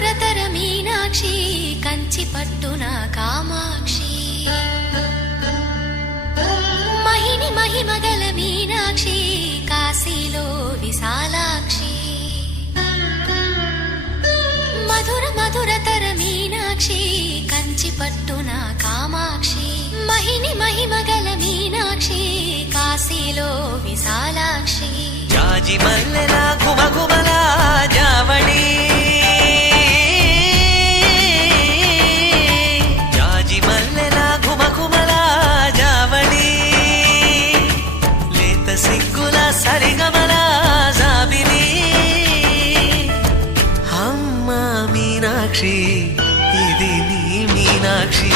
మధురతర మీనాక్షి కంచి పట్టున కామాక్షి మహిని మహిమగల మీనాక్షి కాశీలో విశాలాక్షి మధుర మధురతర మీనాక్షి కంచి పట్టున కామాక్షి మహిని మహిమగల మీనాక్షి కాశీలో విశాలాక్షి జాజి మల్లెల గుమగుమల జావళి జాజి మల్లెల గుమగుమల జావళి లేత సిగ్గుల సరిగమల జాబిలి అమ్మ మీనాక్షి ఇది నీ మీనాక్షి